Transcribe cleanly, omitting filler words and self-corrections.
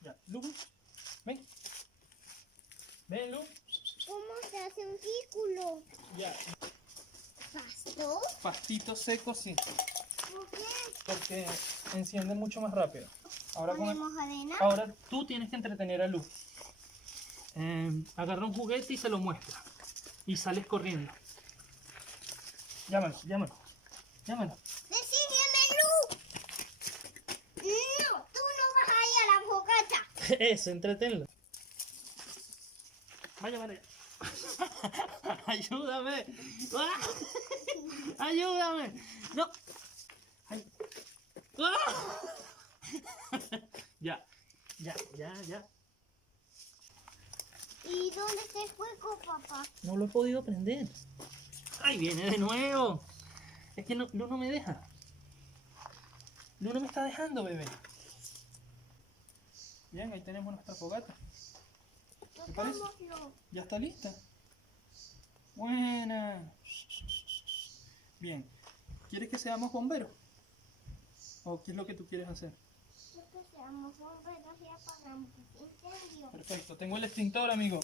Ya, Lu, ven. Ven, Lu. ¿Cómo se hace un círculo? Ya, ¿Pasto? pastito seco, sí, ¿Por qué? porque enciende mucho más rápido. Ahora, ¿Ponemos arena? ahora tú tienes que entretener a Lu. Agarra un juguete y se lo muestra. Y sales corriendo. Llámalo, llámalo, llámalo. ¡Decídeme, Lu! No, tú no vas a ir a la fogata. Eso, entretenlo. Vaya, vaya. Ayúdame. ¡Ah! Ayúdame. No. Ay. ¡Ah! Ya, ya, ya, ya. ¿Y dónde está el fuego, papá? No lo he podido prender. ¡Ay, viene de nuevo! Es que Lu no me deja. Lu no me está dejando, bebé. Bien, ahí tenemos nuestra fogata. ¿Te parece? Tocámoslo. ¿Ya está lista? Buena. Bien. ¿Quieres que seamos bomberos? ¿O qué es lo que tú quieres hacer? Nosotros seamos bomberos y apagamos el incendio. Perfecto. Tengo el extintor, amigo.